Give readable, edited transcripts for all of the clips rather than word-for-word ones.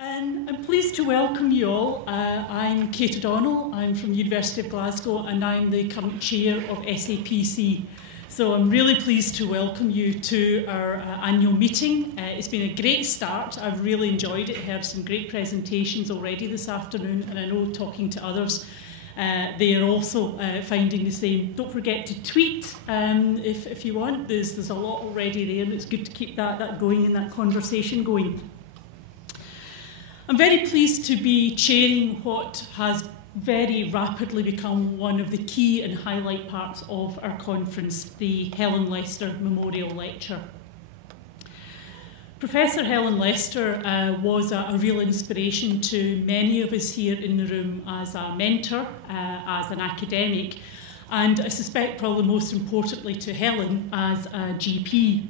I'm pleased to welcome you all. I'm Kate O'Donnell, I'm from the University of Glasgow and I'm the current chair of SAPC. So I'm really pleased to welcome you to our annual meeting. It's been a great start, I've really enjoyed it, I heard some great presentations already this afternoon and I know talking to others they are also finding the same. Don't forget to tweet if you want, there's a lot already there and it's good to keep that going and that conversation going. I'm very pleased to be chairing what has very rapidly become one of the key and highlight parts of our conference, the Helen Lester Memorial Lecture. Professor Helen Lester was a real inspiration to many of us here in the room as a mentor, as an academic, and I suspect probably most importantly to Helen as a GP.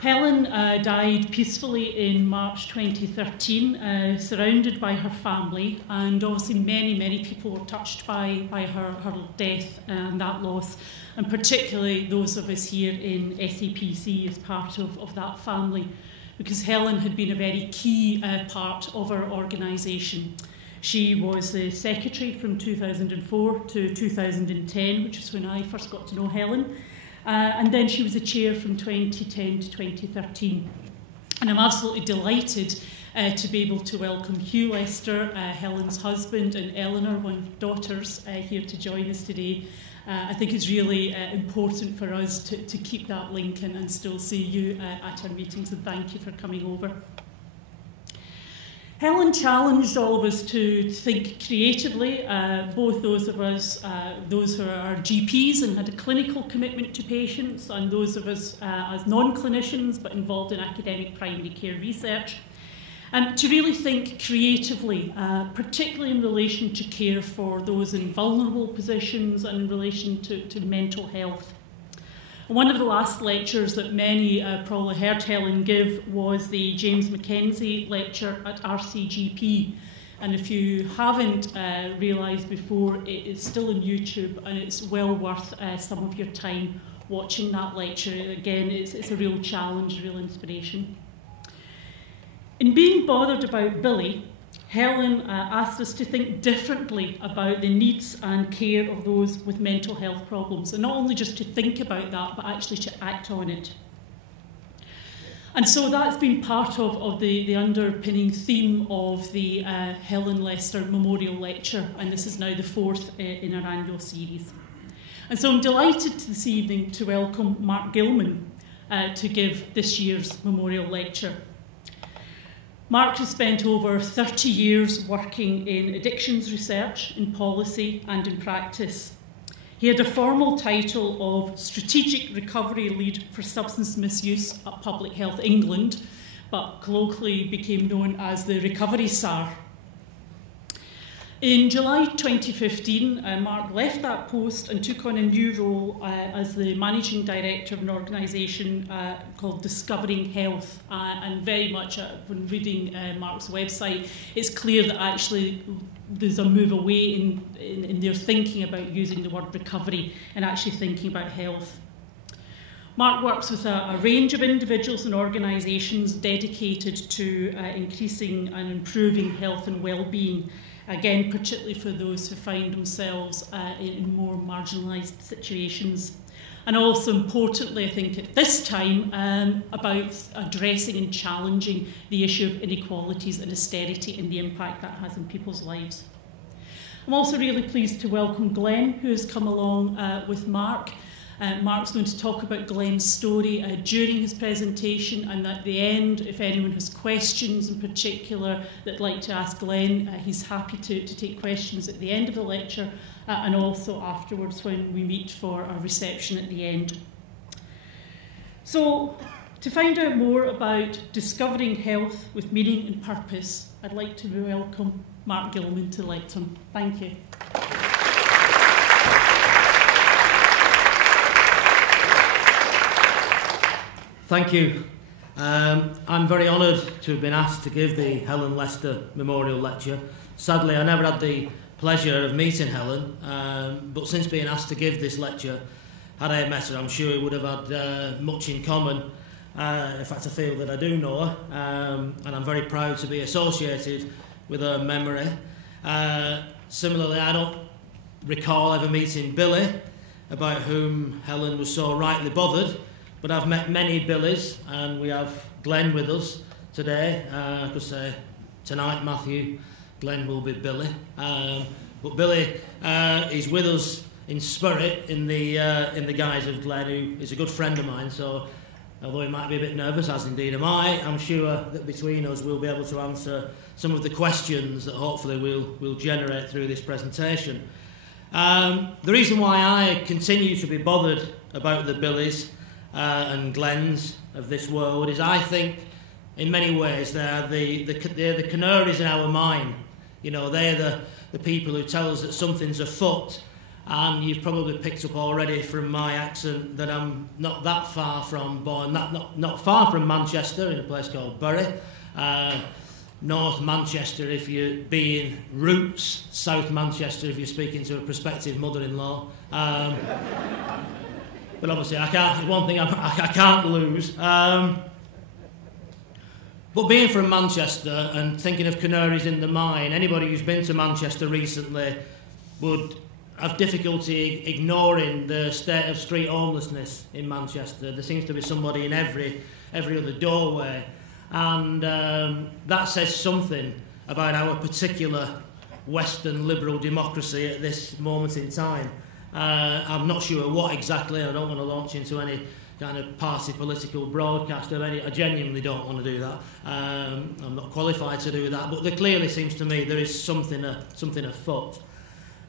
Helen died peacefully in March 2013, surrounded by her family, and obviously many people were touched by her death and that loss, and particularly those of us here in SAPC as part of that family, because Helen had been a very key part of our organisation. She was the secretary from 2004 to 2010, which is when I first got to know Helen. And then she was the chair from 2010 to 2013. And I'm absolutely delighted to be able to welcome Hugh Lester, Helen's husband, and Eleanor, one of her daughters, here to join us today. I think it's really important for us to keep that link and still see you at our meetings, and thank you for coming over. Helen challenged all of us to think creatively, both those of us, those who are GPs and had a clinical commitment to patients, and those of us as non-clinicians but involved in academic primary care research, to really think creatively, particularly in relation to care for those in vulnerable positions and in relation to mental health. One of the last lectures that many probably heard Helen give was the James Mackenzie lecture at RCGP. And if you haven't realised before, it is still on YouTube and it's well worth some of your time watching that lecture. Again, it's a real challenge, a real inspiration. In being bothered about Billy, Helen asked us to think differently about the needs and care of those with mental health problems, and not only just to think about that, but actually to act on it. And so that's been part of the underpinning theme of the Helen Lester Memorial Lecture, and this is now the fourth in our annual series. And so I'm delighted this evening to welcome Mark Gilman to give this year's Memorial Lecture. Mark has spent over 30 years working in addictions research, in policy and in practice. He had a formal title of Strategic Recovery Lead for Substance Misuse at Public Health England, but colloquially became known as the Recovery SAR. In July 2015, Mark left that post and took on a new role as the Managing Director of an organisation called Discovering Health. And very much when reading Mark's website, it's clear that actually there's a move away in their thinking about using the word recovery and actually thinking about health. Mark works with a range of individuals and organisations dedicated to increasing and improving health and well-being. Again, particularly for those who find themselves in more marginalised situations. And also importantly, I think at this time, about addressing and challenging the issue of inequalities and austerity and the impact that has on people's lives. I'm also really pleased to welcome Glenn, who has come along with Mark. Mark's going to talk about Glenn's story during his presentation, and at the end, if anyone has questions in particular that they'd like to ask Glenn, he's happy to take questions at the end of the lecture and also afterwards when we meet for a reception at the end. So, to find out more about discovering health with meaning and purpose, I'd like to welcome Mark Gilman to the lectern. Thank you. Thank you. I'm very honoured to have been asked to give the Helen Lester Memorial Lecture. Sadly, I never had the pleasure of meeting Helen, but since being asked to give this lecture, had I met her, I'm sure we would have had much in common. In fact, I feel that I do know her, and I'm very proud to be associated with her memory. Similarly, I don't recall ever meeting Billy, about whom Helen was so rightly bothered, but I've met many Billys, and we have Glenn with us today. I could say tonight, Matthew, Glenn will be Billy. But Billy is with us in spirit in the guise of Glenn, who is a good friend of mine. So, although he might be a bit nervous, as indeed am I, I'm sure that between us we'll be able to answer some of the questions that hopefully we'll generate through this presentation. The reason why I continue to be bothered about the Billys and Glens of this world is I think in many ways they're the canaries in our mine. You know, they're the people who tell us that something's afoot, and you've probably picked up already from my accent that I'm not that far from not far from Manchester, in a place called Bury. North Manchester if you're being roots, South Manchester if you're speaking to a prospective mother-in-law. But obviously one thing I can't lose. But being from Manchester and thinking of canaries in the mine, anybody who's been to Manchester recently would have difficulty ignoring the state of street homelessness in Manchester. There seems to be somebody in every other doorway. And that says something about our particular Western liberal democracy at this moment in time. I'm not sure what exactly. I don't want to launch into any kind of party political broadcast of any. I genuinely don't want to do that. I'm not qualified to do that, but there clearly seems to me there is something afoot.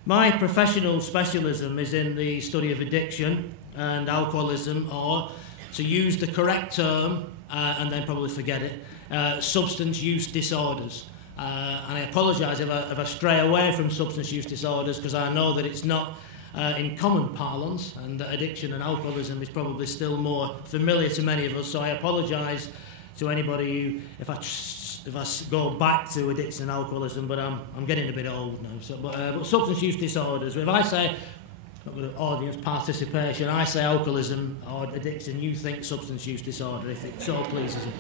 My professional specialism is in the study of addiction and alcoholism, or to use the correct term, and then probably forget it, substance use disorders. And I apologise if I stray away from substance use disorders, because I know that it's not in common parlance, and that addiction and alcoholism is probably still more familiar to many of us. So I apologise to anybody who, if I go back to addiction and alcoholism, but I'm getting a bit old now. So, but substance use disorders. If I say, not with audience participation, I say alcoholism or addiction, you think substance use disorder, if it so pleases you.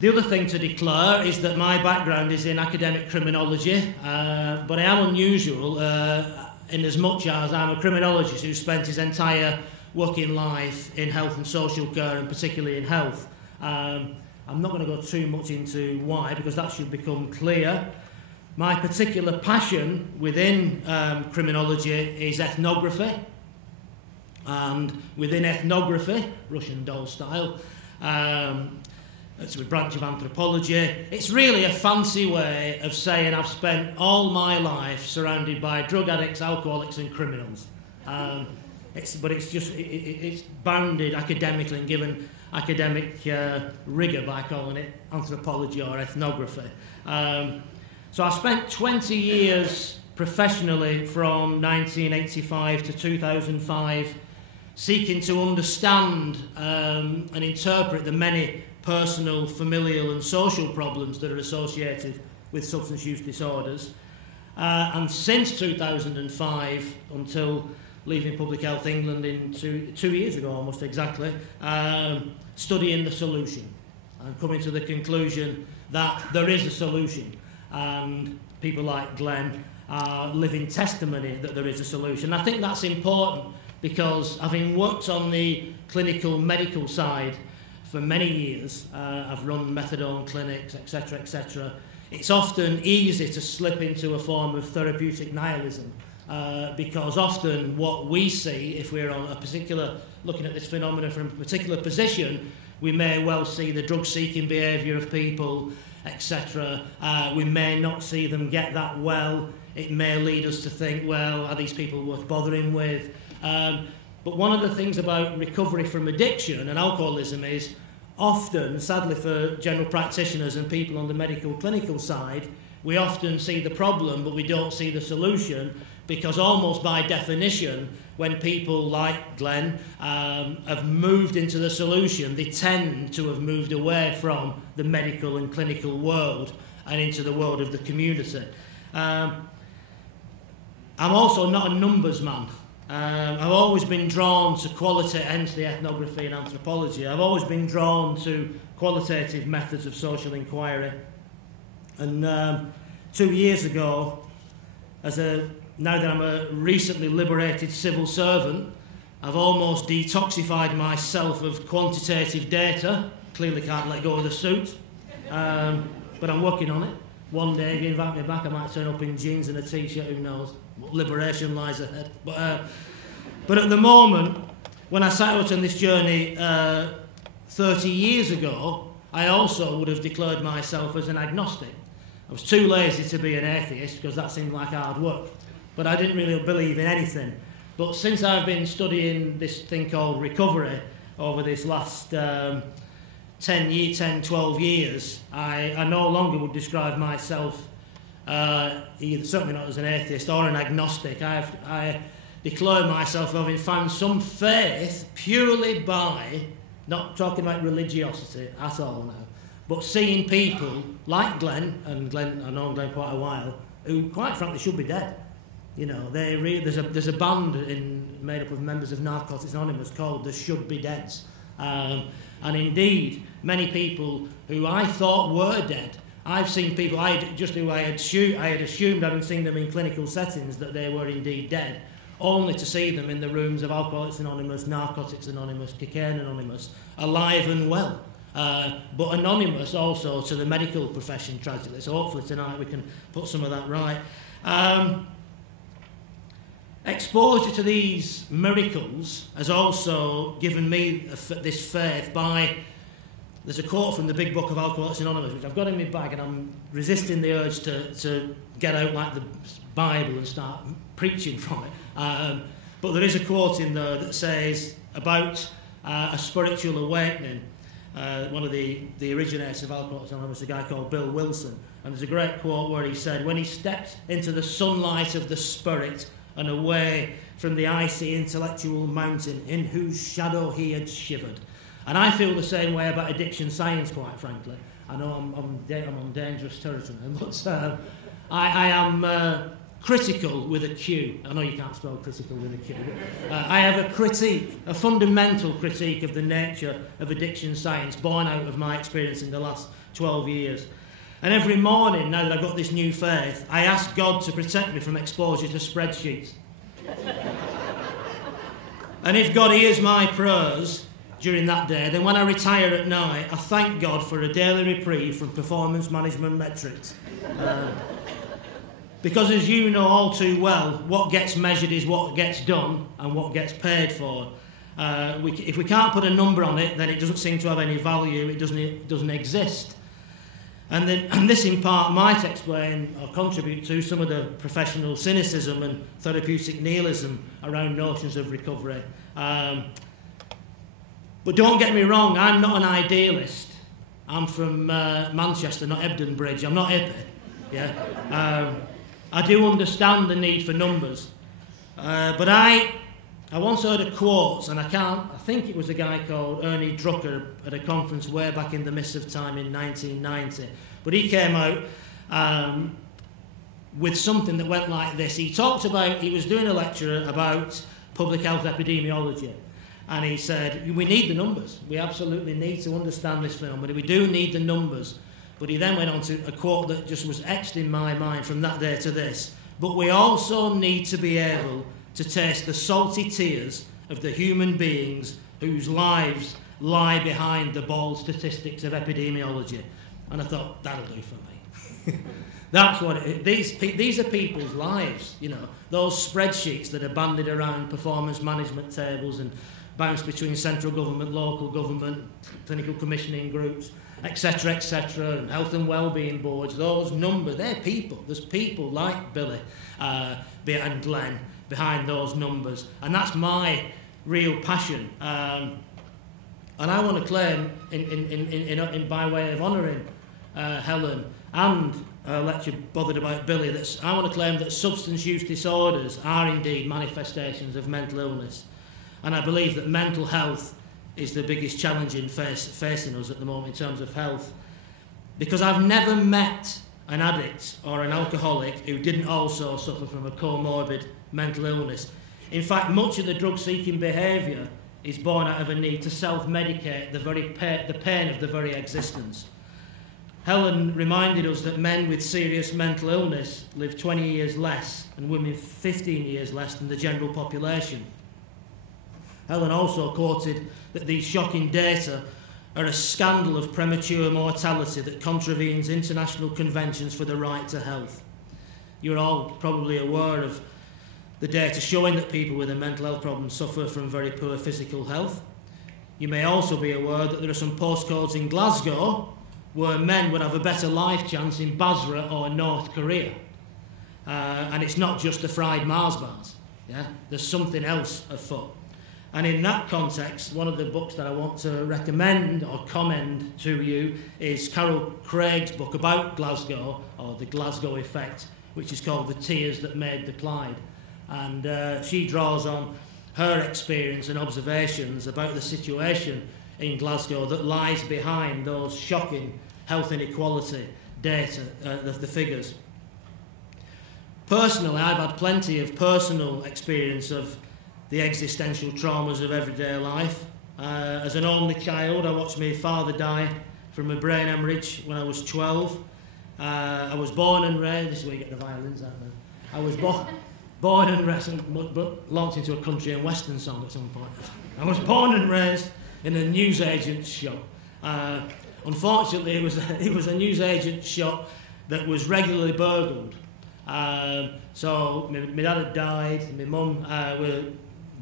The other thing to declare is that my background is in academic criminology, but I am unusual in as much as I'm a criminologist who spent his entire working life in health and social care, and particularly in health. I'm not going to go too much into why, because that should become clear. My particular passion within criminology is ethnography, and within ethnography, Russian doll style, it's a branch of anthropology. It's really a fancy way of saying I've spent all my life surrounded by drug addicts, alcoholics and criminals. It's bounded academically and given academic rigour by calling it anthropology or ethnography. So I spent 20 years professionally from 1985 to 2005 seeking to understand and interpret the many personal, familial and social problems that are associated with substance use disorders. And since 2005, until leaving Public Health England in two years ago almost exactly, studying the solution and coming to the conclusion that there is a solution. And people like Glenn are living testimony that there is a solution. I think that's important because having worked on the clinical medical side for many years, I've run methadone clinics, etc., etc. It's often easy to slip into a form of therapeutic nihilism because often what we see, if we're on a particular, looking at this phenomenon from a particular position, we may well see the drug-seeking behaviour of people, etc. We may not see them get that well. It may lead us to think, well, are these people worth bothering with? But one of the things about recovery from addiction and alcoholism is often, sadly for general practitioners and people on the medical clinical side, we often see the problem but we don't see the solution, because almost by definition, when people like Glenn have moved into the solution, they tend to have moved away from the medical and clinical world and into the world of the community. I'm also not a numbers man. I've always been drawn to quality, hence the ethnography and anthropology. I've always been drawn to qualitative methods of social inquiry. And 2 years ago, now that I'm a recently liberated civil servant, I've almost detoxified myself of quantitative data. Clearly can't let go of the suit, but I'm working on it. One day, if you invite me back, I might turn up in jeans and a t-shirt, who knows what liberation lies ahead. But at the moment, when I set out on this journey 30 years ago, I also would have declared myself as an agnostic. I was too lazy to be an atheist because that seemed like hard work, but I didn't really believe in anything. But since I've been studying this thing called recovery over this last 10, 12 years, I no longer would describe myself certainly not as an atheist or an agnostic. I declare myself having found some faith purely by, not talking about religiosity at all now, but seeing people like Glenn, and Glenn, I know Glenn quite a while, who quite frankly should be dead. You know, there's a band made up of members of Narcotics Anonymous called the Should Be Deads. And indeed, many people who I thought were dead, I've seen people I had assumed, having seen them in clinical settings, that they were indeed dead, only to see them in the rooms of Alcoholics Anonymous, Narcotics Anonymous, Cocaine Anonymous, alive and well. But anonymous also to the medical profession, tragically. So hopefully tonight we can put some of that right. Exposure to these miracles has also given me this faith by... There's a quote from the big book of Alcoholics Anonymous, which I've got in my bag, and I'm resisting the urge to get out like the Bible and start preaching from it. But there is a quote in there that says about a spiritual awakening. One of the originators of Alcoholics Anonymous, a guy called Bill Wilson, and there's a great quote where he said, when he stepped into the sunlight of the spirit and away from the icy intellectual mountain in whose shadow he had shivered. And I feel the same way about addiction science, quite frankly. I know I'm on dangerous territory, but I am critical with a Q. I know you can't spell critical with a Q. But, I have a fundamental critique of the nature of addiction science, born out of my experience in the last 12 years. And every morning, now that I've got this new faith, I ask God to protect me from exposure to spreadsheets. And if God hears my prayers during that day, then when I retire at night, I thank God for a daily reprieve from performance management metrics. Because as you know all too well, what gets measured is what gets done and what gets paid for. If we can't put a number on it, then it doesn't seem to have any value, it doesn't exist. And this in part might explain or contribute to some of the professional cynicism and therapeutic nihilism around notions of recovery. But don't get me wrong, I'm not an idealist. I'm from Manchester, not Ebden Bridge. I'm not hippie. Yeah? I do understand the need for numbers. But I once heard a quote, and I think it was a guy called Ernie Drucker at a conference way back in the mist of time in 1990. But he came out with something that went like this. He was doing a lecture about public health epidemiology. And he said, we need the numbers. We absolutely need to understand this phenomenon. We do need the numbers. But he then went on to a quote that just was etched in my mind from that day to this. But we also need to be able to taste the salty tears of the human beings whose lives lie behind the bald statistics of epidemiology. And I thought, that'll do for me. That's what these are people's lives, you know. Those spreadsheets that are bandied around performance management tables and bounce between central government, local government, clinical commissioning groups, etc., and health and wellbeing boards, those numbers, they're people. There's people like Billy and Glenn behind those numbers. And that's my real passion. And I want to claim, by way of honouring Helen and a lecture bothered about Billy, I want to claim that substance use disorders are indeed manifestations of mental illness. And I believe that mental health is the biggest challenge facing us at the moment in terms of health. Because I've never met an addict or an alcoholic who didn't also suffer from a comorbid mental illness. In fact, much of the drug-seeking behaviour is born out of a need to self-medicate the pain of the very existence. Helen reminded us that men with serious mental illness live 20 years less and women 15 years less than the general population. Helen also quoted that these shocking data are a scandal of premature mortality that contravenes international conventions for the right to health. You're all probably aware of the data showing that people with a mental health problem suffer from very poor physical health. You may also be aware that there are some postcodes in Glasgow where men would have a better life chance in Basra or North Korea. And it's not just the fried Mars bars. Yeah? There's something else afoot. And in that context, one of the books that I want to recommend or commend to you is Carol Craig's book about Glasgow, or the Glasgow Effect, which is called The Tears That Made the Clyde. And she draws on her experience and observations about the situation in Glasgow that lies behind those shocking health inequality data, the figures. Personally, I've had plenty of personal experience of the existential traumas of everyday life. As an only child, I watched my father die from a brain hemorrhage when I was 12. I was born and raised, this is where you get the violins out there. I was born and raised, but launched into a country and western song at some point. I was born and raised in a newsagent's shop. Unfortunately, it was a newsagent's shop that was regularly burgled. So my dad had died, and my mum were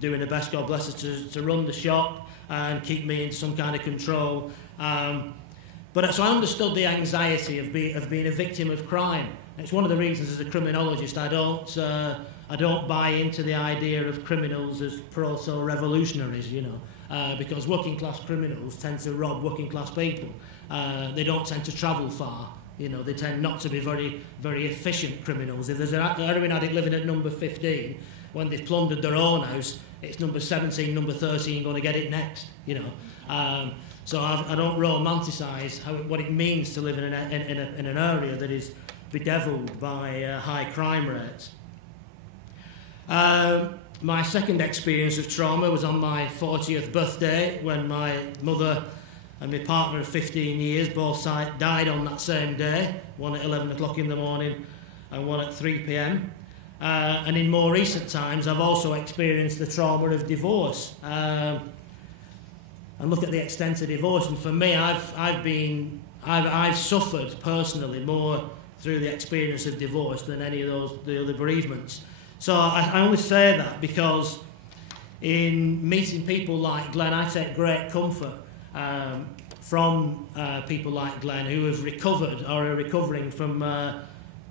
doing her best, God bless her, to run the shop and keep me in some kind of control. But so I understood the anxiety of being a victim of crime. It's one of the reasons, as a criminologist, I don't buy into the idea of criminals as proto-revolutionaries, you know, because working class criminals tend to rob working class people. They don't tend to travel far. You know, they tend not to be very, very efficient criminals. If there's a heroin addict living at number 15, when they've plundered their own house, it's number 17, number 13 going to get it next, you know. So I don't romanticise what it means to live in an area that is bedevilled by high crime rates. My second experience of trauma was on my 40th birthday, when my mother and my partner of 15 years both died on that same day, one at 11 o'clock in the morning and one at 3 p.m. And in more recent times, I've also experienced the trauma of divorce. And look at the extent of divorce. And for me, I've suffered personally more through the experience of divorce than any of the other bereavements. So I only say that because in meeting people like Glenn, I take great comfort from people like Glenn who have recovered or are recovering from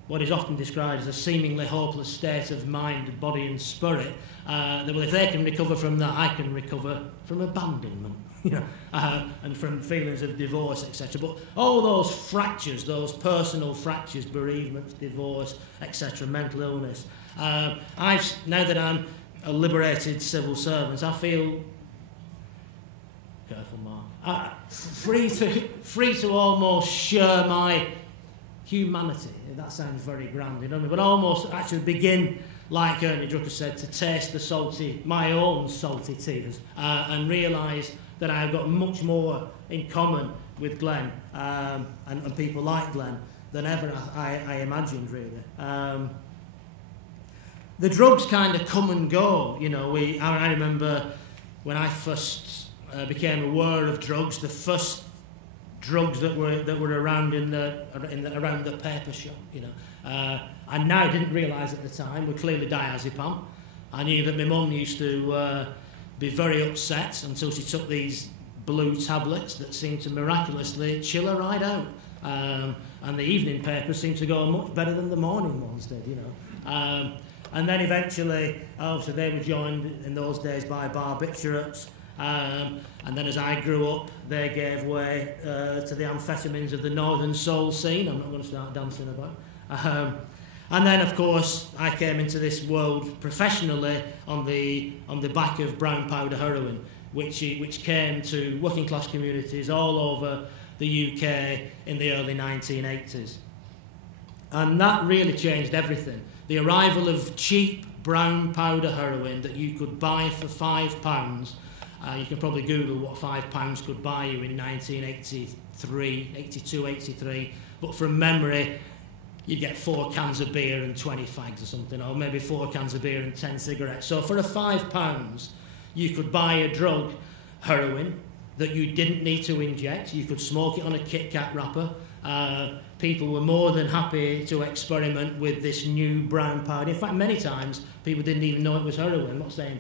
what is often described as a seemingly hopeless state of mind, body and spirit. That, well, if they can recover from that, I can recover from abandonment, you know, and from feelings of divorce, etc. But all those fractures, those personal fractures, bereavements, divorce, etc., mental illness, now that I'm a liberated civil servant, I feel, careful Mark, free to almost share my humanity. That sounds very grand, you know what I mean? But almost actually begin, like Ernie Drucker said, to taste my own salty tears, and realise that I've got much more in common with Glenn and people like Glenn than ever I imagined, really. The drugs kind of come and go, you know. I remember when I first became aware of drugs, the first drugs that were around around the paper shop, you know. I now didn't realise at the time were clearly diazepam. I knew that my mum used to be very upset until she took these blue tablets that seemed to miraculously chill her right out. And the evening papers seemed to go much better than the morning ones did, you know. And then eventually, obviously, they were joined in those days by barbiturates. And then as I grew up, they gave way to the amphetamines of the Northern Soul scene. I'm not going to start dancing about. And then, of course, I came into this world professionally on the back of brown powder heroin, which came to working class communities all over the UK in the early 1980s. And that really changed everything. The arrival of cheap brown powder heroin that you could buy for £5. You can probably Google what £5 could buy you in 1983, 82, 83. But from memory, you'd get 4 cans of beer and 20 fags or something, or maybe 4 cans of beer and 10 cigarettes. So for a £5, you could buy a drug, heroin, that you didn't need to inject. You could smoke it on a Kit Kat wrapper. People were more than happy to experiment with this new brown powder. In fact, many times, people didn't even know it was heroin. I'm not saying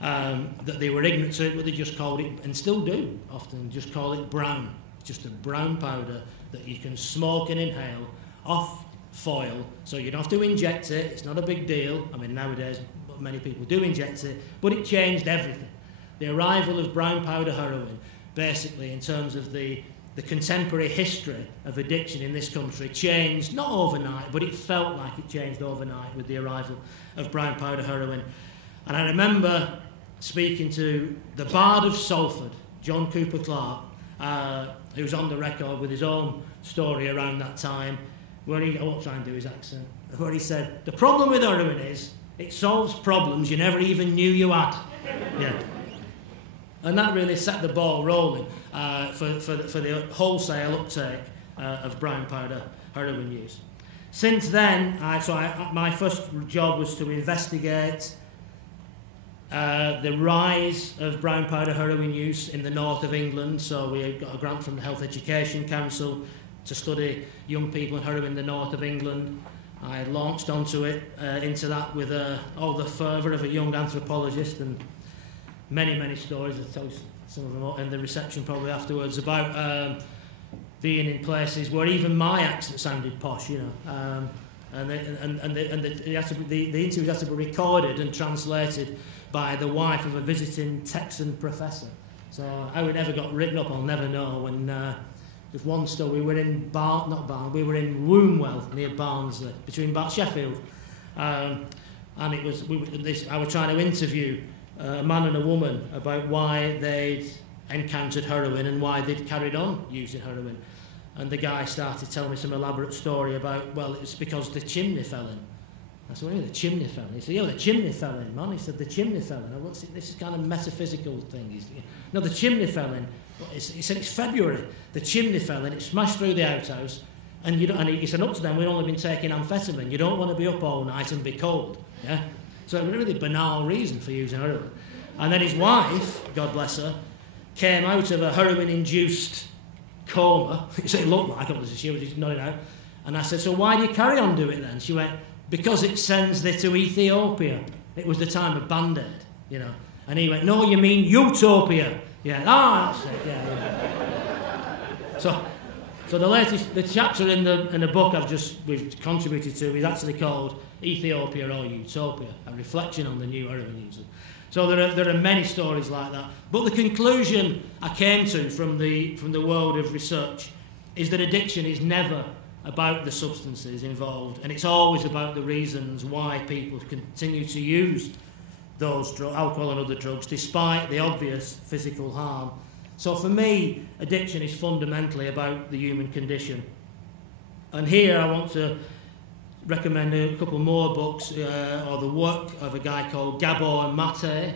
that they were ignorant to it, but they just called it, and still do often, just call it brown. It's just a brown powder that you can smoke and inhale off foil, so you don't have to inject it. It's not a big deal. I mean, nowadays, many people do inject it, but it changed everything. The arrival of brown powder heroin, basically, in terms of the contemporary history of addiction in this country, changed, not overnight, but it felt like it changed overnight with the arrival of brown powder heroin. And I remember speaking to the Bard of Salford, John Cooper Clarke, who was on the record with his own story around that time, where I won't try and do his accent, where he said, the problem with heroin is it solves problems you never even knew you had. Yeah. And that really set the ball rolling for the wholesale uptake of brown powder heroin use. Since then, my first job was to investigate the rise of brown powder heroin use in the north of England. So we got a grant from the Health Education Council to study young people and heroin in the north of England. I launched into that with all the fervour of a young anthropologist, and many stories. I'll tell you some of them in the reception probably afterwards about being in places where even my accent sounded posh, you know. The interviews had to be recorded and translated by the wife of a visiting Texan professor. So how it ever got written up, I'll never know. When just one story, we were in we were in Wombwell near Barnsley, between Sheffield, and it was I was trying to interview a man and a woman about why they'd encountered heroin and why they'd carried on using heroin. And the guy started telling me some elaborate story about, well, it's because the chimney fell in. I said, what do you mean, the chimney fell in? He said, yeah, the chimney fell in, man. He said, the chimney fell in. This is kind of metaphysical thing. No, the chimney fell in. He said, it's February. The chimney fell in, it smashed through the outhouse. And he said, up to then, we'd only been taking amphetamine. You don't want to be up all night and be cold. Yeah? So a really banal reason for using heroin. And then his wife, God bless her, came out of a heroin-induced coma. It looked like it, she was just nodding out. And I said, so why do you carry on doing it then? She went, because it sends thee to Ethiopia. It was the time of Band-Aid, you know. And he went, no, you mean Utopia. Yeah, that's it, yeah. So the chapter in the book we've contributed to is actually called Ethiopia or Utopia, a reflection on the new heroin users. So there are many stories like that. But the conclusion I came to from the world of research is that addiction is never about the substances involved, and it's always about the reasons why people continue to use those alcohol and other drugs despite the obvious physical harm. So for me, addiction is fundamentally about the human condition. And here I want to recommend a couple more books, or the work of a guy called Gabor Mate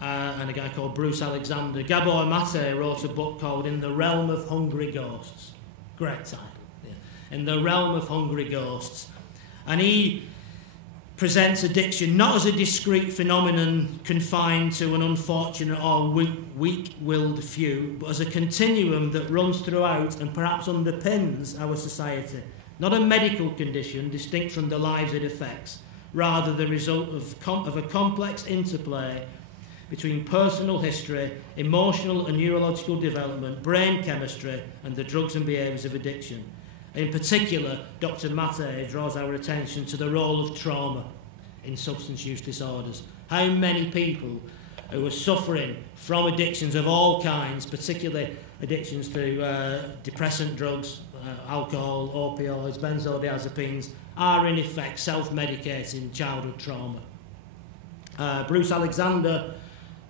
and a guy called Bruce Alexander. Gabor Mate wrote a book called In the Realm of Hungry Ghosts. Great title. Yeah. In the Realm of Hungry Ghosts. And he presents addiction not as a discrete phenomenon confined to an unfortunate or weak-willed few, but as a continuum that runs throughout and perhaps underpins our society. Not a medical condition distinct from the lives it affects, rather the result of a complex interplay between personal history, emotional and neurological development, brain chemistry, and the drugs and behaviours of addiction. In particular, Dr. Mate draws our attention to the role of trauma in substance use disorders. How many people who are suffering from addictions of all kinds, particularly addictions to depressant drugs, alcohol, opioids, benzodiazepines, are in effect self-medicating childhood trauma. Bruce Alexander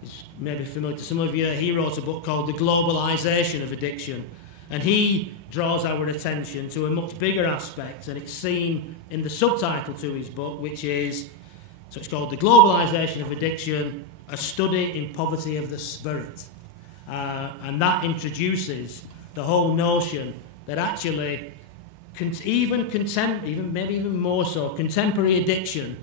is maybe familiar to some of you. He wrote a book called The Globalisation of Addiction, And he draws our attention to a much bigger aspect, and it's seen in the subtitle to his book, which is, so it's called The Globalisation of Addiction, a Study in Poverty of the Spirit. And that introduces the whole notion that actually, maybe even more so, contemporary addiction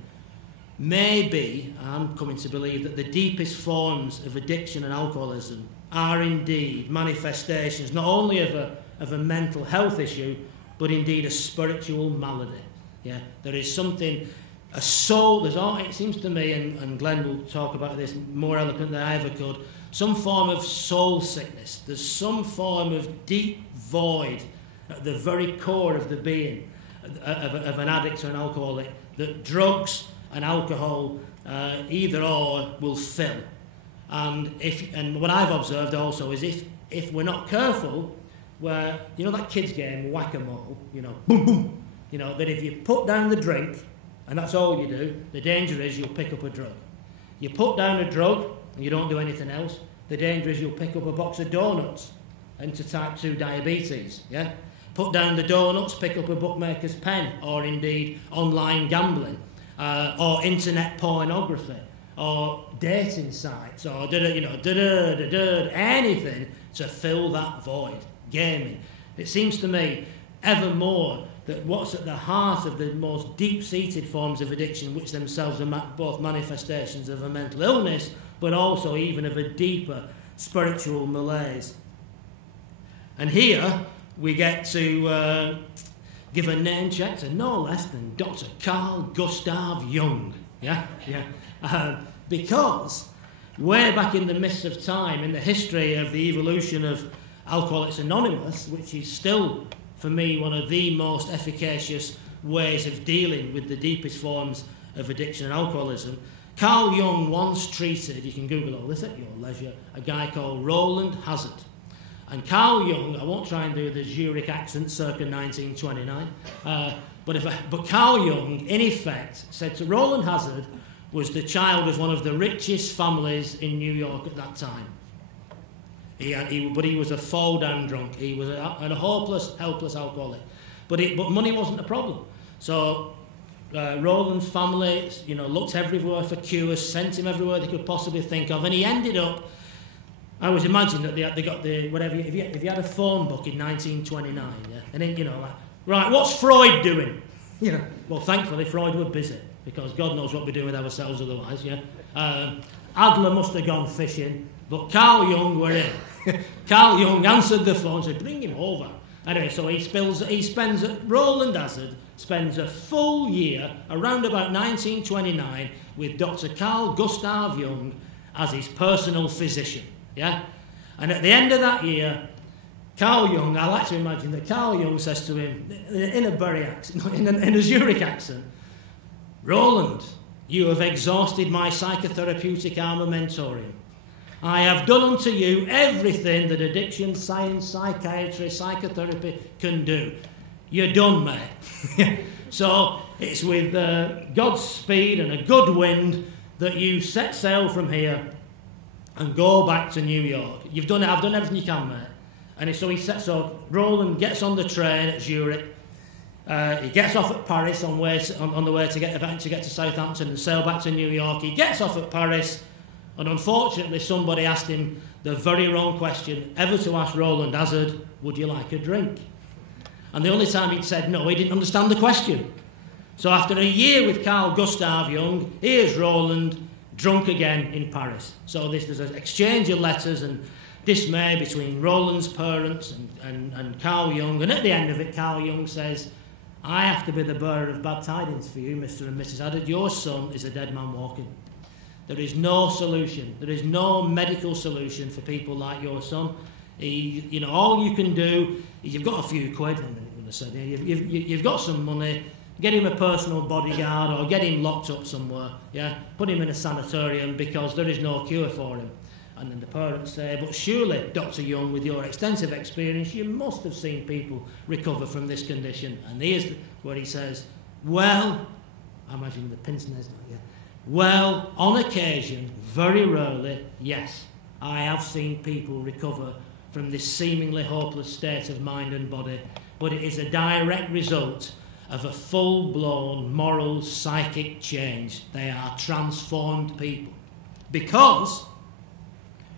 may be, I'm coming to believe, that the deepest forms of addiction and alcoholism are indeed manifestations not only of a mental health issue, but indeed a spiritual malady. Yeah, there is something, a soul, it seems to me, and Glenn will talk about this more eloquent than I ever could, some form of soul sickness. There's some form of deep void at the very core of the being of an addict or an alcoholic that drugs and alcohol, either or, will fill. And what I've observed also is if we're not careful, where, you know that kids game, whack-a-mole, boom, boom, that if you put down the drink, and that's all you do, the danger is you'll pick up a drug. You put down a drug, and you don't do anything else, the danger is you'll pick up a box of donuts into type 2 diabetes, yeah? Put down the donuts, pick up a bookmaker's pen, or indeed online gambling, or internet pornography, or dating sites, or anything to fill that void. Gaming. It seems to me ever more that what's at the heart of the most deep-seated forms of addiction, which themselves are both manifestations of a mental illness, but also even of a deeper spiritual malaise. And here we get to give a name check to no less than Dr. Carl Gustav Jung. Because way back in the mists of time, in the history of the evolution of Alcoholics Anonymous, which is still, for me, one of the most efficacious ways of dealing with the deepest forms of addiction and alcoholism, Carl Jung once treated, you can Google all this at your leisure, a guy called Roland Hazard. And Carl Jung, I won't try and do the Zurich accent circa 1929, but Carl Jung, in effect, said to Roland Hazard, was the child of one of the richest families in New York at that time. But he was a fall-down drunk. He was a hopeless, helpless alcoholic. But money wasn't a problem. So Roland's family, looked everywhere for cures, sent him everywhere they could possibly think of, and he ended up. I always imagined that they got the whatever. If you had a phone book in 1929, yeah, and then right, what's Freud doing? Well, thankfully Freud were busy because God knows what we're doing with ourselves otherwise. Yeah, Adler must have gone fishing, but Carl Jung were in. Carl Jung answered the phone and said, "Bring him over." Anyway, so Roland Hazard spends a full year around about 1929 with Dr. Carl Gustav Jung as his personal physician. Yeah, and at the end of that year, Carl Jung, I like to imagine that Carl Jung says to him in a Bury accent, in a Zurich accent, "Roland, you have exhausted my psychotherapeutic armamentarium. I have done unto you everything that addiction, science, psychiatry, psychotherapy can do. You're done, mate." So it's with God's speed and a good wind that you set sail from here and go back to New York. You've done it. I've done everything you can, mate. And so Roland gets on the train at Zurich. He gets off at Paris on the way to get to Southampton and sail back to New York. He gets off at Paris. And unfortunately, somebody asked him the very wrong question ever to ask Roland Hazard, "Would you like a drink?" And the only time he'd said no, he didn't understand the question. So after a year with Carl Gustav Jung, here's Roland drunk again in Paris. So there's an exchange of letters and dismay between Roland's parents and Carl Jung. And at the end of it, Carl Jung says, "I have to be the bearer of bad tidings for you, Mr. and Mrs. Hazard. Your son is a dead man walking. There is no solution. There is no medical solution for people like your son. All you can do is you've got a few quid, you've got some money, get him a personal bodyguard or get him locked up somewhere, yeah? Put him in a sanatorium because there is no cure for him." And then the parents say, "But surely, Dr. Jung, with your extensive experience, you must have seen people recover from this condition." And here's where he says, "Well," I'm imagining the pince-nez, yeah. "Well, on occasion, very rarely, yes, I have seen people recover from this seemingly hopeless state of mind and body, but it is a direct result of a full-blown moral psychic change. They are transformed people. Because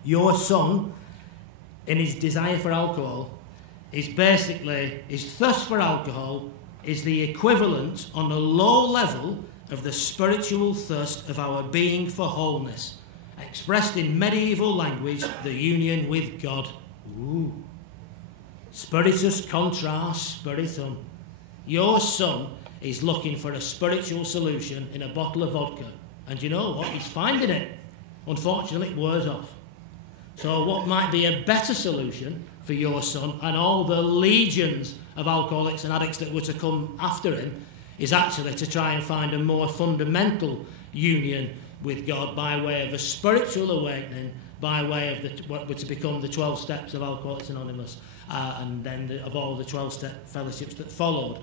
your son, in his desire for alcohol, is basically, his thirst for alcohol is the equivalent on a low level of the spiritual thirst of our being for wholeness, expressed in medieval language, the union with God. Ooh. Spiritus contra spiritum. Your son is looking for a spiritual solution in a bottle of vodka. And you know what? He's finding it. Unfortunately, it wears off. So what might be a better solution for your son and all the legions of alcoholics and addicts that were to come after him is actually to try and find a more fundamental union with God by way of a spiritual awakening, by way of what were to become the 12 steps of Alcoholics Anonymous, and then of all the 12-step fellowships that followed.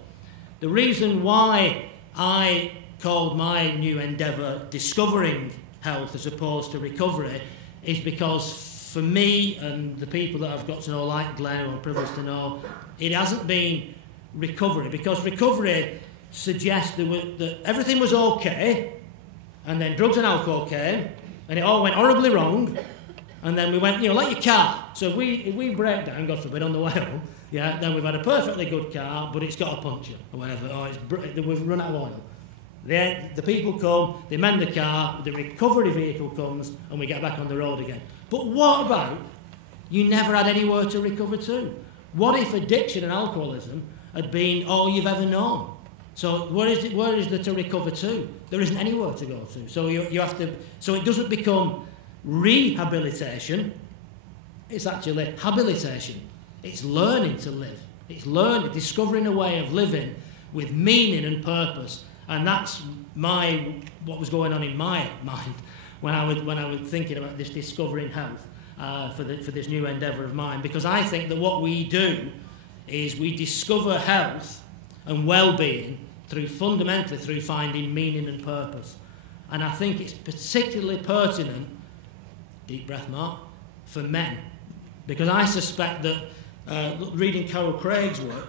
The reason why I called my new endeavour Discovering Health as opposed to Recovery is because for me and the people that I've got to know, like Glenn, who I'm privileged to know, it hasn't been recovery, because recovery suggests that everything was okay, and then drugs and alcohol came, and it all went horribly wrong, and then we went, like your car. So if we break down, God forbid, on the way home, then we've had a perfectly good car, but it's got a puncture or whatever, or we've run out of oil. The people come, they mend the car, the recovery vehicle comes, and we get back on the road again. But what about you never had anywhere to recover to? What if addiction and alcoholism had been all you've ever known? So where is there to recover to? There isn't anywhere to go to. So you have to. So it doesn't become rehabilitation. It's actually habilitation. It's learning to live. It's discovering a way of living with meaning and purpose. And that's what was going on in my mind when I was thinking about this Discovering Health for this new endeavour of mine. Because I think that what we do is we discover health and well-being fundamentally through finding meaning and purpose. And I think it's particularly pertinent, deep breath, Mark, for men. Because I suspect that, reading Carol Craig's work,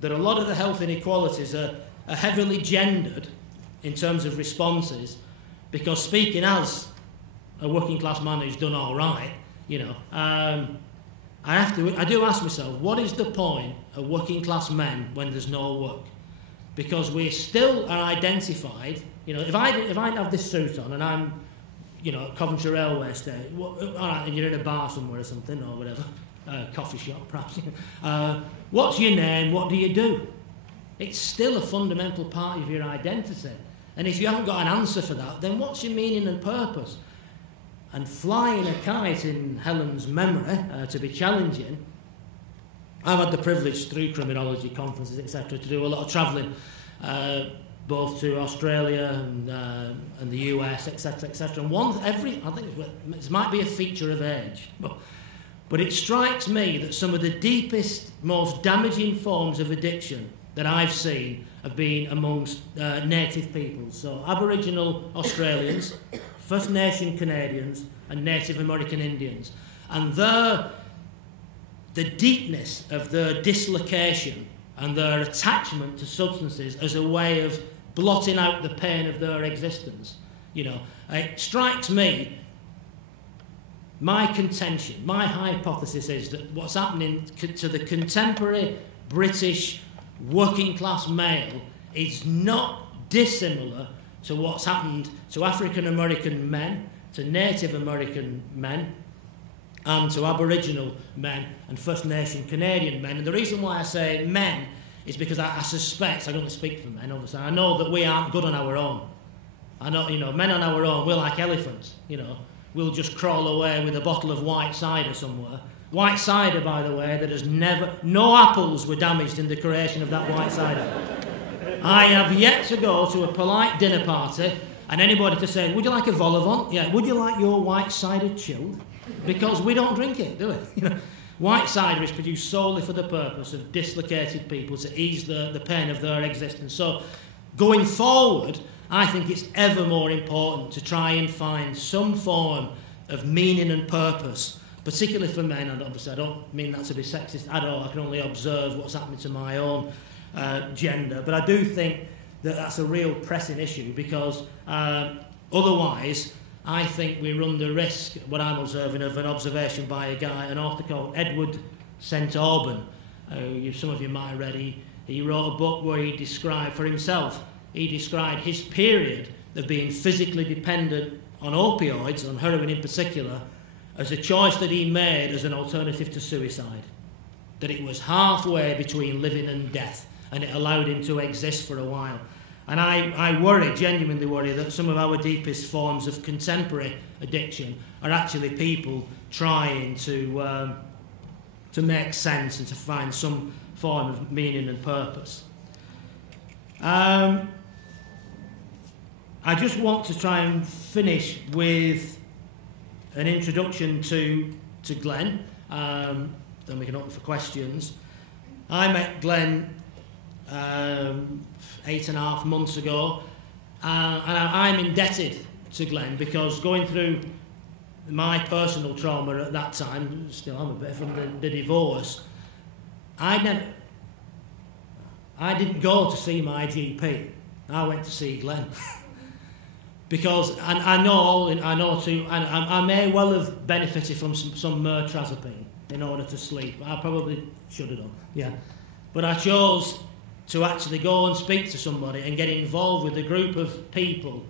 that a lot of the health inequalities are heavily gendered in terms of responses, because speaking as a working class man who's done all right, I do ask myself, what is the point of working class men when there's no work? Because we still are identified. If I have this suit on and I'm, at Coventry Railway Station, all right, and you're in a bar somewhere or something or whatever, coffee shop perhaps. What's your name? What do you do? It's still a fundamental part of your identity. And if you haven't got an answer for that, then what's your meaning and purpose? And flying a kite in Helen's memory, to be challenging, I've had the privilege through criminology conferences, etc., to do a lot of travelling, both to Australia and the US, etc., etc. And I think it might be a feature of age, but it strikes me that some of the deepest, most damaging forms of addiction that I've seen have been amongst native peoples. So Aboriginal Australians, First Nation Canadians, and Native American Indians. And the deepness of their dislocation and their attachment to substances as a way of blotting out the pain of their existence. It strikes me, my contention, my hypothesis is that what's happening to the contemporary British working class male is not dissimilar to what's happened to African American men, to Native American men, and to Aboriginal men and First Nation Canadian men. And the reason why I say men is because I suspect, I don't speak for men obviously, I know that we aren't good on our own. I know, men on our own, we're like elephants, we'll just crawl away with a bottle of white cider somewhere. White cider, by the way, that has no apples were damaged in the creation of that white cider. I have yet to go to a polite dinner party and anybody to say, would you like a vol au vent? Yeah, would you like your white cider chilled? Because we don't drink it, do we? White cider is produced solely for the purpose of dislocated people to ease the pain of their existence. So, going forward, I think it's ever more important to try and find some form of meaning and purpose particularly for men, and obviously I don't mean that to be sexist at all, I can only observe what's happening to my own gender, but I do think that that's a real pressing issue, because otherwise I think we run the risk, what I'm observing, of an observation by a guy, an author called Edward St. Auburn, some of you might have read. He wrote a book where he described for himself, he described his period of being physically dependent on opioids, on heroin in particular, as a choice that he made as an alternative to suicide. That it was halfway between living and death, and it allowed him to exist for a while. And I worry, genuinely worry, that some of our deepest forms of contemporary addiction are actually people trying to make sense and to find some form of meaning and purpose. I just want to try and finish with an introduction to Glenn, then we can open for questions. I met Glenn 8.5 months ago, and I'm indebted to Glenn, because going through my personal trauma at that time, still I'm a bit from the divorce, I didn't go to see my GP, I went to see Glenn. Because I may well have benefited from some mirtazapine in order to sleep. I probably should have done, yeah. But I chose to actually go and speak to somebody and get involved with a group of people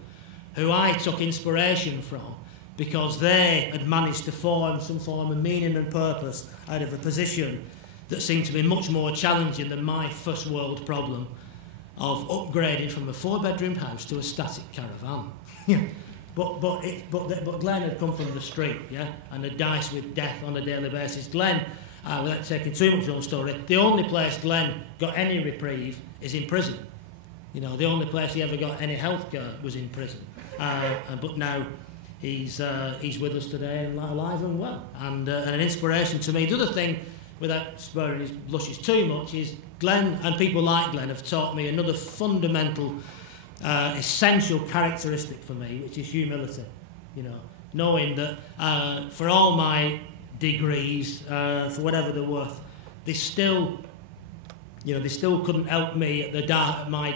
who I took inspiration from, because they had managed to form some form of meaning and purpose out of a position that seemed to be much more challenging than my first world problem of upgrading from a 4-bedroom house to a static caravan. But Glenn had come from the street, yeah, and had diced with death on a daily basis. Glenn, without taking too much of the story, the only place Glenn got any reprieve is in prison. You know, the only place he ever got any healthcare was in prison. But now he's with us today and alive and well, and an inspiration to me. The other thing, without spurring his blushes too much, is Glenn and people like Glenn have taught me another fundamental, essential characteristic for me, which is humility. You know, knowing that for all my degrees, for whatever they're worth, they still couldn't help me at my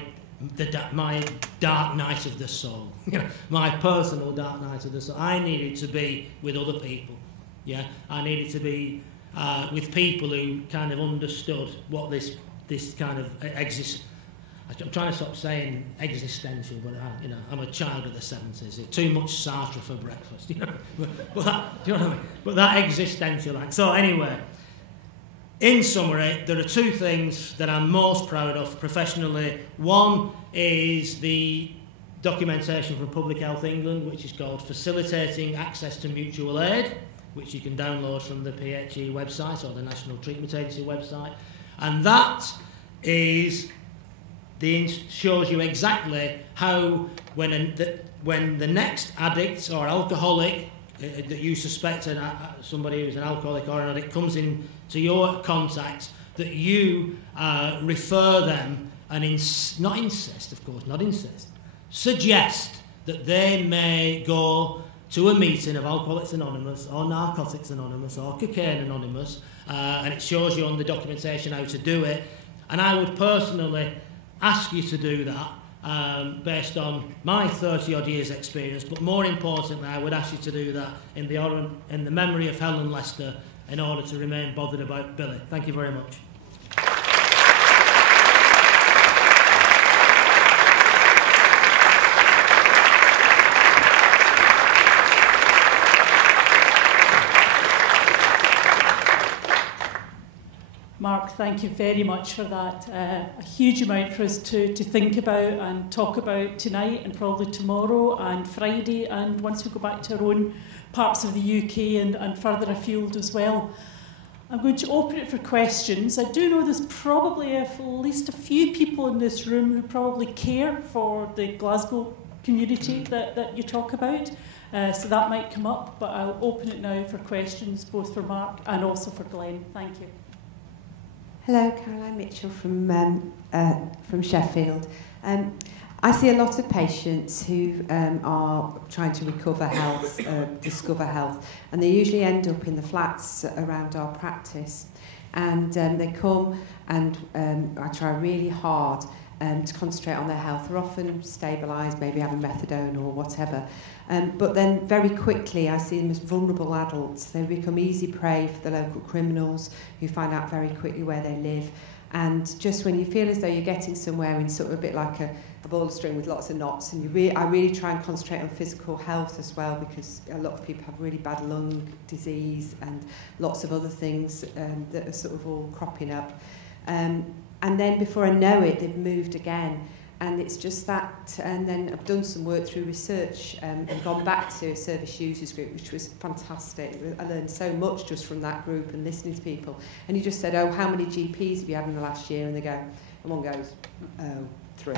dark night of the soul. My personal dark night of the soul. I needed to be with other people. Yeah, I needed to be with people who kind of understood what this kind of I'm trying to stop saying existential, but I'm a child of the 70s. Too much Sartre for breakfast, you know. But that, do you know what I mean? But that existential. So anyway, in summary, there are two things that I'm most proud of professionally. One is the documentation from Public Health England, which is called Facilitating Access to Mutual Aid, which you can download from the PHE website or the National Treatment Agency website. And that shows you exactly how when the next addict or alcoholic that you suspect somebody who's an alcoholic or an addict comes in to your contacts, that you refer them and suggest that they may go to a meeting of Alcoholics Anonymous or Narcotics Anonymous or Cocaine Anonymous, and it shows you on the documentation how to do it. And I would personally ask you to do that based on my 30-odd years' experience, but more importantly, I would ask you to do that in the memory of Helen Lester in order to remain bothered about Billy. Thank you very much. Mark, thank you very much for that. A huge amount for us to think about and talk about tonight and probably tomorrow and Friday, and once we go back to our own parts of the UK and further afield as well. I'm going to open it for questions. I do know there's probably at least a few people in this room who probably care for the Glasgow community that you talk about, so that might come up, but I'll open it now for questions both for Mark and also for Glenn. Thank you. Hello, Caroline Mitchell from Sheffield. I see a lot of patients who are trying to recover health, discover health, and they usually end up in the flats around our practice. And they come, and I try really hard to concentrate on their health. They're often stabilised, maybe having methadone or whatever. But then very quickly I see them as vulnerable adults. They become easy prey for the local criminals who find out very quickly where they live. And just when you feel as though you're getting somewhere in sort of a bit like a ball of string with lots of knots, and I really try and concentrate on physical health as well, because a lot of people have really bad lung disease and lots of other things that are sort of all cropping up. And then before I know it, they've moved again. And it's just that, and then I've done some work through research and gone back to a service users group, which was fantastic. I learned so much just from that group and listening to people. And he just said, oh, how many GPs have you had in the last year? And they go, and one goes, oh, 3,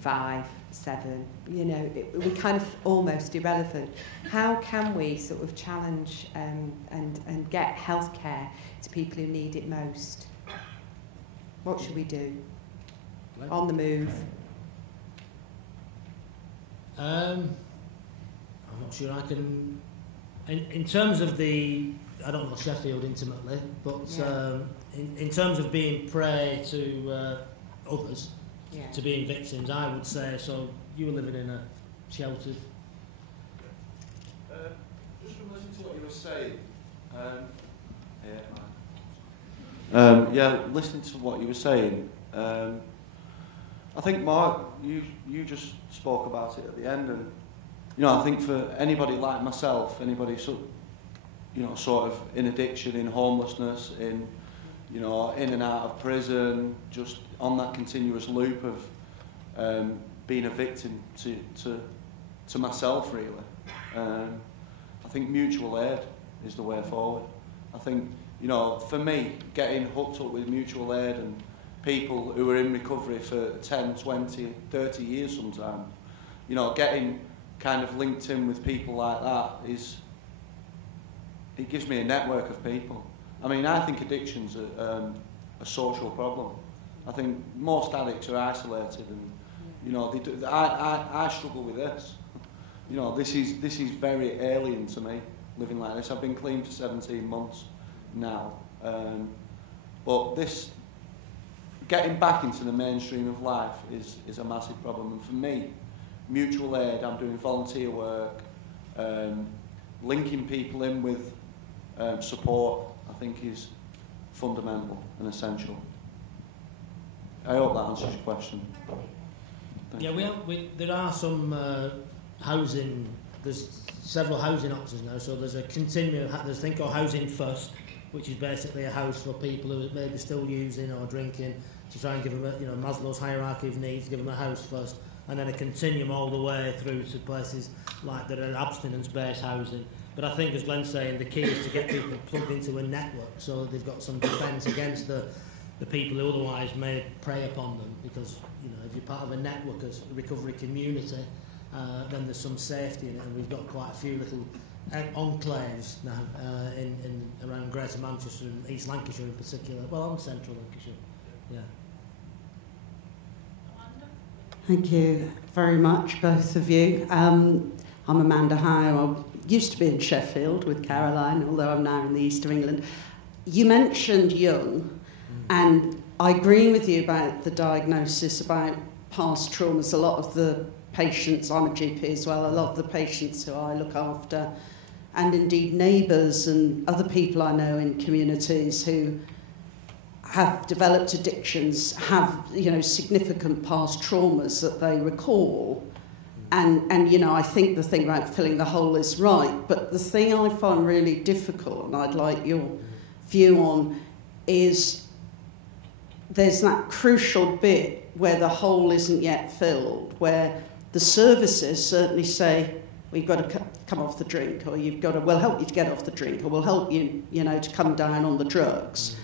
5, 7. You know, we're kind of almost irrelevant. How can we sort of challenge and get healthcare to people who need it most? What should we do? On the move. I'm not sure I can. In terms of I don't know Sheffield intimately, but yeah. In terms of being prey to others, yeah. To being victims, I would say. So you were living in a sheltered. Just from listening to what you were saying. Listening to what you were saying. I think, Mark, you just spoke about it at the end, and I think for anybody like myself, anybody sort of in addiction, in homelessness, in and out of prison, just on that continuous loop of being a victim to myself, really. I think mutual aid is the way forward. I think, for me, getting hooked up with mutual aid and people who are in recovery for 10, 20, 30 years sometimes, getting kind of linked in with people like that it gives me a network of people. I mean, I think addiction's a social problem. I think most addicts are isolated, and I struggle with this. This is very alien to me, living like this. I've been clean for 17 months now, but this. Getting back into the mainstream of life is a massive problem. And for me, mutual aid, I'm doing volunteer work, linking people in with support, I think is fundamental and essential. I hope that answers your question. There are some housing, there's several housing options now, so there's a continuum, there's a thing called Housing First, which is basically a house for people who are maybe still using or drinking, to try and give them Maslow's hierarchy of needs, give them a house first, and then a continuum all the way through to places like that are abstinence-based housing. But I think, as Glenn's saying, the key is to get people plugged into a network so that they've got some defence against the people who otherwise may prey upon them, because if you're part of a network, a recovery community, then there's some safety in it, and we've got quite a few little enclaves now in around Greater Manchester and East Lancashire in particular, well, on Central Lancashire. Yeah. Thank you very much, both of you. I'm Amanda Howe. I used to be in Sheffield with Caroline, although I'm now in the east of England. You mentioned young, and I agree with you about the diagnosis, about past traumas. A lot of the patients, I'm a GP as well, a lot of the patients who I look after, and indeed neighbours and other people I know in communities who have developed addictions, have significant past traumas that they recall, and I think the thing about filling the hole is right, but the thing I find really difficult, and I'd like your view on, is there's that crucial bit where the hole isn't yet filled, where the services certainly say, we've got to come off the drink, or we'll help you to get off the drink, or we'll help you, to come down on the drugs,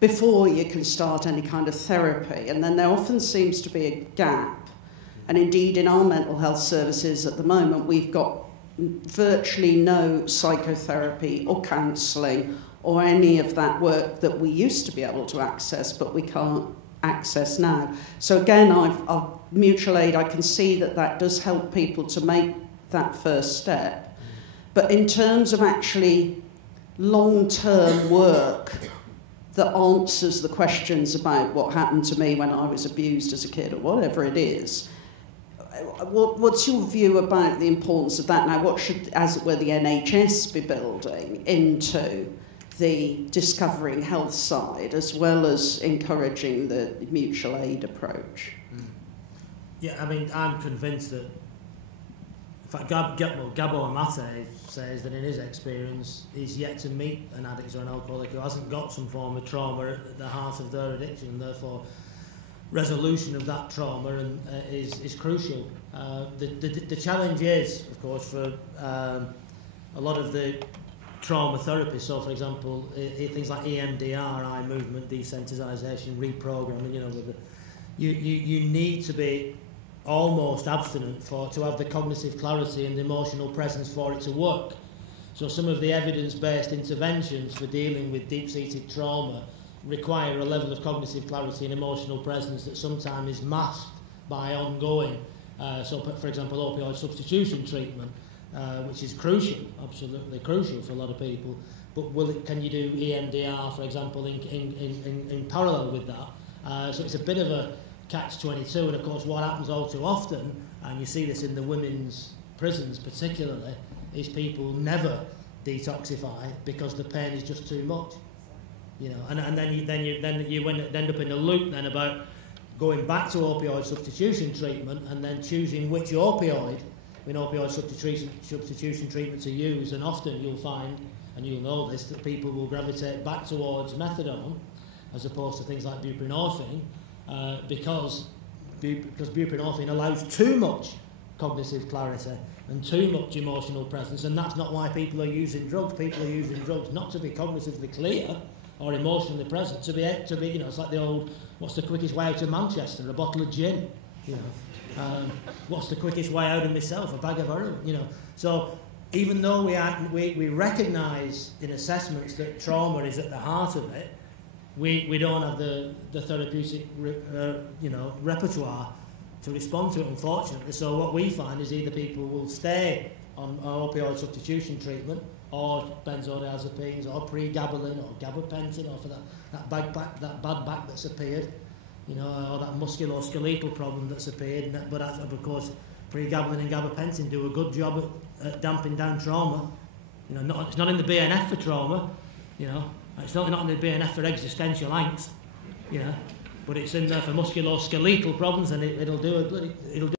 before you can start any kind of therapy. And then there often seems to be a gap. And indeed, in our mental health services at the moment, we've got virtually no psychotherapy or counselling or any of that work that we used to be able to access, but we can't access now. So again, I've mutual aid, I can see that does help people to make that first step. But in terms of actually long-term work that answers the questions about what happened to me when I was abused as a kid or whatever it is, what's your view about the importance of that now? What should, as it were, the NHS be building into the discovering health side, as well as encouraging the mutual aid approach? Yeah, I mean, I'm convinced that, in fact, Gabor Mate says that in his experience, he's yet to meet an addict or an alcoholic who hasn't got some form of trauma at the heart of their addiction, and therefore resolution of that trauma is crucial. The challenge is, of course, for a lot of the trauma therapists, so for example, things like EMDR, eye movement desensitization, reprogramming, you know, you need to be almost abstinent to have the cognitive clarity and the emotional presence for it to work. So some of the evidence-based interventions for dealing with deep-seated trauma require a level of cognitive clarity and emotional presence that sometimes is masked by ongoing, so for example, opioid substitution treatment, which is crucial, absolutely crucial for a lot of people. But can you do EMDR, for example, in parallel with that? So it's a bit of a catch-22, and of course what happens all too often, and you see this in the women's prisons particularly, is people never detoxify because the pain is just too much. You know, and then you end up in a loop then about going back to opioid substitution treatment and then choosing which opioid in opioid substitution treatment to use, and often you'll find, and you'll know this, that people will gravitate back towards methadone as opposed to things like buprenorphine, because buprenorphine allows too much cognitive clarity and too much emotional presence, and that's not why people are using drugs. People are using drugs not to be cognitively clear or emotionally present, to be, you know, it's like the old, what's the quickest way out of Manchester? A bottle of gin, you know. What's the quickest way out of myself? A bag of heroin, you know. So even though we recognise in assessments that trauma is at the heart of it, we don't have the therapeutic repertoire to respond to it, unfortunately. So what we find is either people will stay on opioid substitution treatment, or benzodiazepines, or pregabalin, or gabapentin, or for that bad back that's appeared, you know, or that musculoskeletal problem that's appeared. But of course, pregabalin and gabapentin do a good job at damping down trauma. You know, it's not in the BNF for trauma, you know. It's not in the BNF for existential angst, you know, but it's in there for musculoskeletal problems, and it'll do